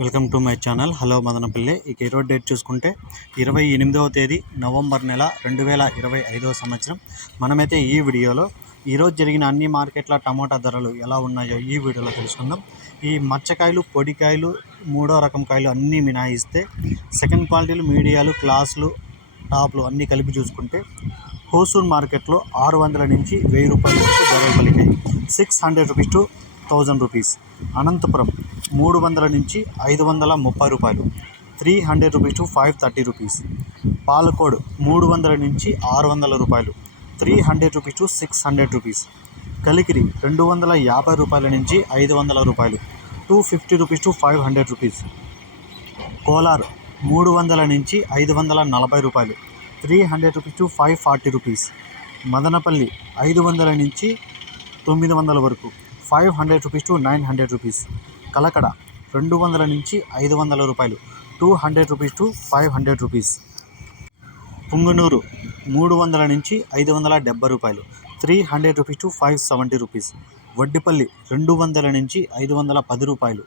Welcome to my channel. Hello Madanapalli. ఇక ఈరోజు date చూసుకుంటే ఇరవై ఎనిమిదవ తేదీ నవంబర్ నెల రెండు వేల ఇరవై ఐదవ సంవత్సరం. మనమైతే ఈ వీడియోలో ఈరోజు జరిగిన అన్ని మార్కెట్ల టమాటా ధరలు ఎలా ఉన్నాయో ఈ వీడియోలో తెలుసుకుందాం. ఈ మచ్చకాయలు పొడికాయలు మూడో రకం కాయలు అన్నీ మినాయిస్తే సెకండ్ క్వాలిటీలు మీడియాలు క్లాసులు టాప్లు అన్నీ కలిపి చూసుకుంటే హోసూర్ మార్కెట్లో ఆరు వందల నుంచి వెయ్యి రూపాయల వరకు ధరలు పలికాయి. Six hundred rupees to thousand rupees. Anantapur మూడు వందల నుంచి ఐదు వందల ముప్పై రూపాయలు. Three hundred rupees to five thirty rupees. Palakod మూడు వందల నుంచి ఆరు వందల రూపాయలు. Three hundred rupees to six hundred rupees. Kalikiri రెండు వందల యాభై రూపాయల నుంచి ఐదు వందల రూపాయలు. Two fifty rupees to five hundred rupees. Kolar మూడు వందల నుంచి ఐదు వందల నలభై రూపాయలు. Three hundred rupees to five forty rupees. Madanapalli ఐదు వందల నుంచి తొమ్మిది వందల వరకు. Five hundred rupees to nine hundred rupees. Kalakada రెండు వందల నుంచి ఐదు వందల రూపాయలు. Two hundred rupees to five hundred rupees. Punganur మూడు వందల నుంచి ఐదు వందల డెబ్బై రూపాయలు. Three hundred rupees to five seventy rupees. Vaddipalli రెండు వందల నుంచి ఐదు వందల పది రూపాయలు.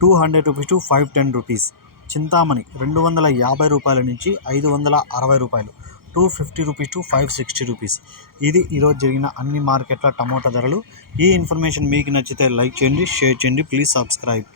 Two hundred rupees to five ten rupees. Chintamani రెండు వందల యాభై రూపాయల నుంచి ఐదు వందల అరవై రూపాయలు. Two fifty rupees to five sixty rupees. ఇది ఈరోజు జరిగిన అన్ని మార్కెట్ల టమోటా ధరలు. ఈ ఇన్ఫర్మేషన్ మీకు నచ్చితే లైక్ చేయండి షేర్ చేయండి ప్లీజ్ సబ్స్క్రైబ్.